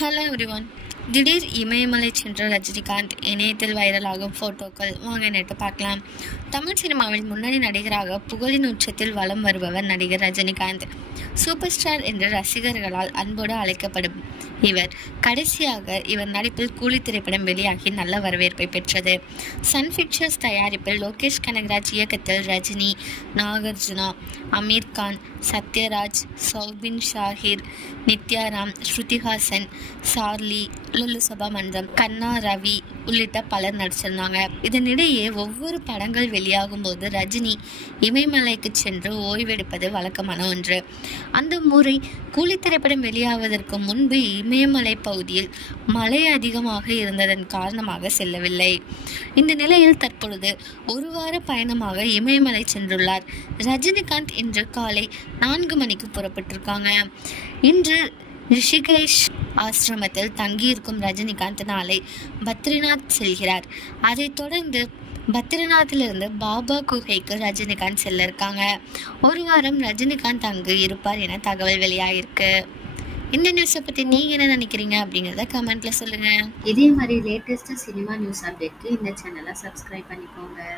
Hello everyone. திடீர் இமயமலை சென்ற ரஜினிகாந்த் இணையத்தில் வைரலாகும் ஃபோட்டோக்கள் வாங்க நேற்று பார்க்கலாம். தமிழ் சினிமாவில் முன்னணி நடிகராக புகழின் உச்சத்தில் வலம் வருபவர் நடிகர் ரஜினிகாந்த். சூப்பர் ஸ்டார் என்று ரசிகர்களால் அன்போடு அழைக்கப்படும் இவர் கடைசியாக இவர் நடிப்பில் கூலி திரைப்படம் வெளியாகி நல்ல வரவேற்பை பெற்றது. சன் பிக்சர்ஸ் தயாரிப்பில் லோகேஷ் கனகராஜ் இயக்கத்தில் ரஜினி, நாகார்ஜுனா, அமீர் கான், சத்யராஜ், சௌபின் ஷாஹிர், நித்யாராம், ஸ்ருதிஹாசன், சார்லி, லுலு சபா மன்றம், கண்ணா, ரவி உள்ளிட்ட பலர் நடிச்சிருந்தாங்க. இதனிடையே ஒவ்வொரு படங்கள் வெளியாகும் போது ரஜினி இமயமலைக்கு சென்று ஓய்வெடுப்பது வழக்கமான ஒன்று. அந்த முறை கூலி திரைப்படம் வெளியாவதற்கு முன்பு இமயமலை பகுதியில் மழை அதிகமாக இருந்ததன் காரணமாக செல்லவில்லை. இந்த நிலையில் தற்பொழுது ஒரு வார பயணமாக இமயமலை சென்றுள்ளார் ரஜினிகாந்த். இன்று காலை 4 மணிக்கு புறப்பட்டிருக்காங்க. இன்று ரிஷிகேஷ் ஆசிரமத்தில் தங்கியிருக்கும் ரஜினிகாந்த் நாளை பத்ரிநாத் செல்கிறார். அதைத் தொடர்ந்து பத்ரிநாத்திலிருந்து பாபா குகைக்கு ரஜினிகாந்த் செல்ல இருக்காங்க. ஒரு வாரம் ரஜினிகாந்த் அங்கு இருப்பார் என தகவல் வெளியாகிருக்கு. இந்த நியூஸை பற்றி நீங்கள் என்ன நினைக்கிறீங்க அப்படிங்கிறத கமெண்ட்ல சொல்லுங்கள். இதே மாதிரி லேட்டஸ்ட் சினிமா நியூஸ் அப்டேட்க்கு இந்த சேனலை சப்ஸ்கிரைப் பண்ணிக்கோங்க.